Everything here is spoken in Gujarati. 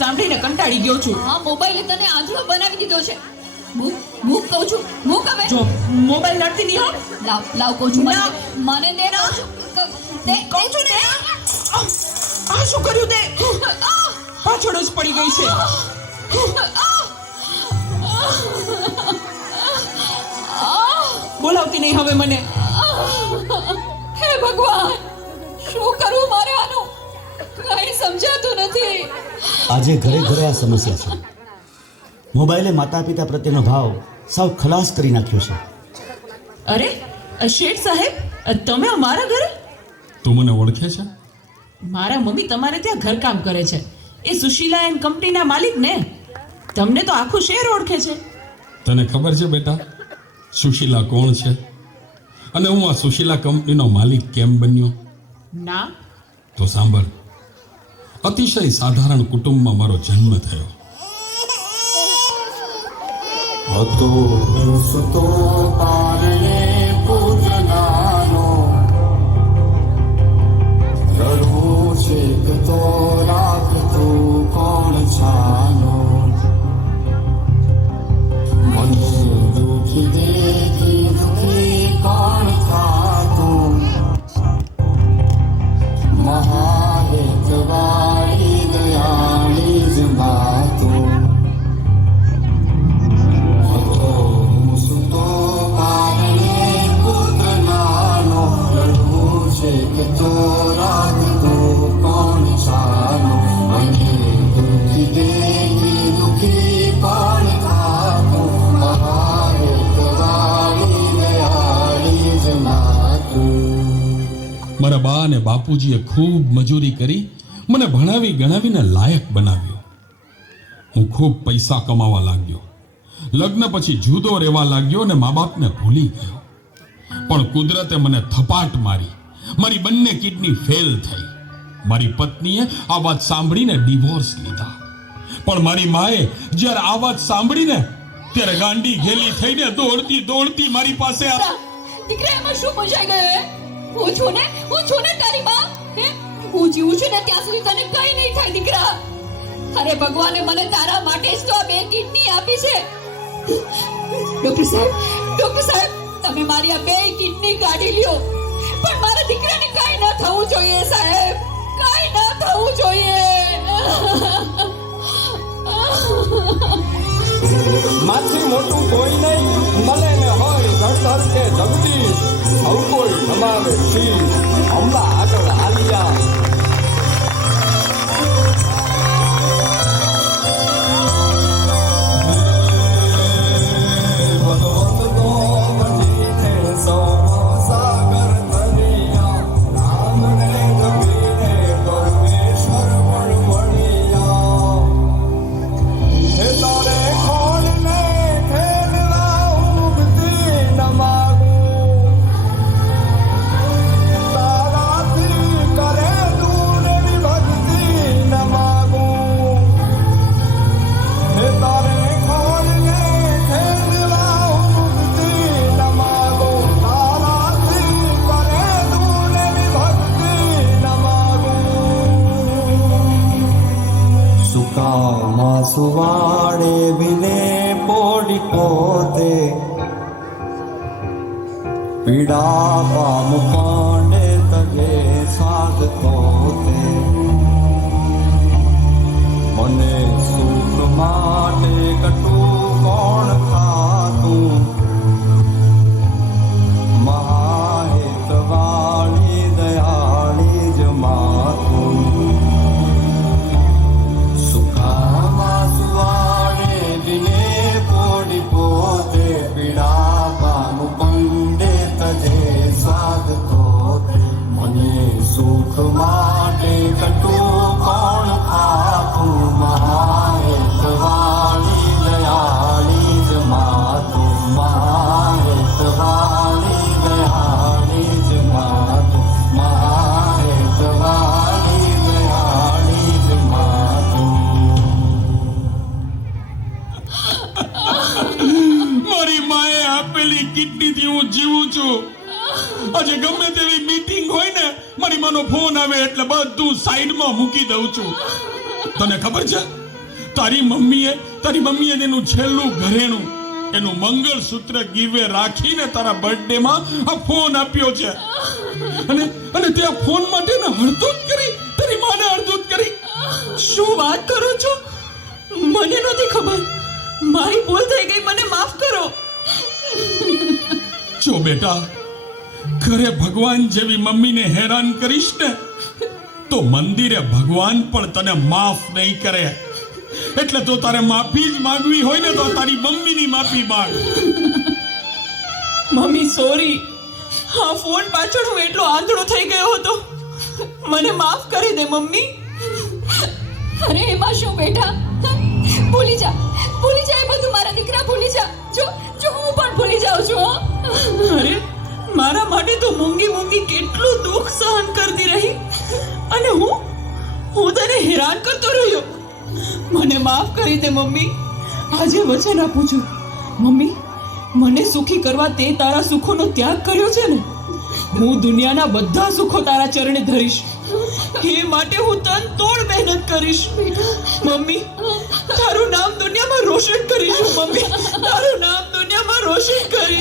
સાંભળીને કંટાળી ગયો છું. આ મોબાઈલે તને આંધળો બનાવી દીધો છે. મૂક કહું છું, મૂક હવે. જો મોબાઈલ નડતી નહીં હો. લાવ કહું છું, ના. મને દે કહું છું. દે કહું છું ને. આ શું કર્યું તે? પાછળ જ પડી ગઈ છે. બોલાવતી નહીં હવે મને. હે ભગવાન, શું કરું મારે આનું? કઈ સમજાતું નથી. આજે ઘરે ઘરે આ સમસ્યા છે. મોબાઈલે માતા પિતા પ્રત્યેનો ભાવ સાવ ખલાસ કરી નાખ્યો છે. અરે શેઠ સાહેબ, તમે અમારા ઘરે? તું મને ઓળખે છે? મારા મમ્મી તમારે ત્યાં ઘરકામ કરે છે. એ સુશીલા એન્ડ કંપનીના માલિક ને. તમને તો આખું શહેર ઓળખે છે. તને ખબર છે બેટા સુશીલા કોણ છે અને હું આ સુશીલા કંપનીનો માલિક કેમ બન્યો? ના. તો સાંભળ. અતિશય સાધારણ કુટુંબમાં મારો જન્મ થયો. હતો સુતો પારણે પુત્ર નાનો, રડું છેક તો રાખતું કોણ છાનો, મને દુખી દેખી દુખી કોણ થાતું, મહાહેતવાળી દયાળી જ માતું. મારા બા અને બાપુજીએ ખૂબ મજૂરી કરી મને ભણાવી ગણાવીને લાયક બનાવ્યો. હું ખૂબ પૈસા કમાવા લાગ્યો. લગ્ન પછી જુદો રહેવા લાગ્યો અને મા બાપને ભૂલી ગયો. પણ કુદરતે મને થપાટ મારી. મારી બંને કિડની ફેલ થઈ. મારી પત્નીએ આ વાત સાંભળીને ડિવોર્સ લીધા. પણ મારી માએ જ્યારે આ વાત સાંભળીને ત્યારે ગાંડી ઘેલી થઈને દોડતી દોડતી મારી પાસે દીકરા, એમાં શું પૂછાઈ ગયો? હું છું ને તારી બા. હું જીવું છું ને ત્યાં સુધી તને કઈ નહીં થાય દીકરા. અરે ભગવાને મને તારા માટે જ તો આ 2 કિડની આપી છે. ડોક્ટર સાહેબ, તમે મારી આ 2 કિડની કાઢી લ્યો, પણ મારા દીકરાને કઈ ન થવું જોઈએ સાહેબ, કઈ ન થવું જોઈએ. માથી મોટું કોઈ નહીં, મળે ને હોય ધડધડ કે જગદીશ, આવું કોઈ નમાવે શીશ, અંબા આગળ આલિયા. સુવાડે વિને પોડી પોતે, પીડા પામ પાંડે તગે સાધતો તે, મને સુખ માટે કટું કોણ ખાતું, મહાહેતવાળી દયાળી જ માતું. સુખ માટે કટું કોણ ખાતું, મહાહેતવાળી દયાળી જ માતું, મહાહેતવાળી દયાળી જ માતું, મહાહેતવાળી દયાળી જ માતું. મારી માએ આપેલી કિડનીથી હું જીવું છું. આજે ગમે તેવી મીટિંગ હોય ને, મારી માનો ફોન આવે એટલે બધું સાઈડમાં મૂકી દઉં છું. તને ખબર છે તારી મમ્મીએ તેનું છેલ્લું ઘરેણું એનું મંગળસૂત્ર ગીરવે રાખીને તારા બર્થડે માં આ ફોન આપ્યો છે અને તે આ ફોન માટે ને હળદૂત કરી તારી માને હળદૂત કરી. શું વાત કરો છો? મને નથી ખબર. મારી ભૂલ થઈ ગઈ, મને માફ કરો. જો બેટા, ઘરે ભગવાન જેવી મમ્મીને હેરાન કરીશ ને તો મંદિરે ભગવાન પણ તને માફ નહીં કરે. એટલે તો તારે માફી જ માંગવી હોય ને તો તારી મમ્મીની માફી માંગ. Mummy sorry. હા, ફોન પાછળ હું એટલો આંધળો થઈ ગયો હતો. મને માફ કરી દે મમ્મી. અરે એમાં શું બેટા, ભૂલી જા એ બધું મારા દીકરા, ભૂલી જા. જો હું પણ ભૂલી જાઉં છું હો. અરે મારા માટે તો મૂંગી કેટલું દુઃખ સહન કરતી રહી અને હું તને હેરાન કરતો રહ્યો. મને માફ કરી દે મમ્મી. આજે વચન આપું છું મમ્મી, મને સુખી કરવા તે તારા સુખોનો ત્યાગ કર્યો છે ને, હું દુનિયાના બધા સુખો તારા ચરણે ધરીશ. એ માટે હું તન તોડ મહેનત કરીશ મમ્મી. તારું નામ દુનિયામાં રોશન કરીશ મમ્મી. તારું નામ દુનિયામાં રોશન કરીશ.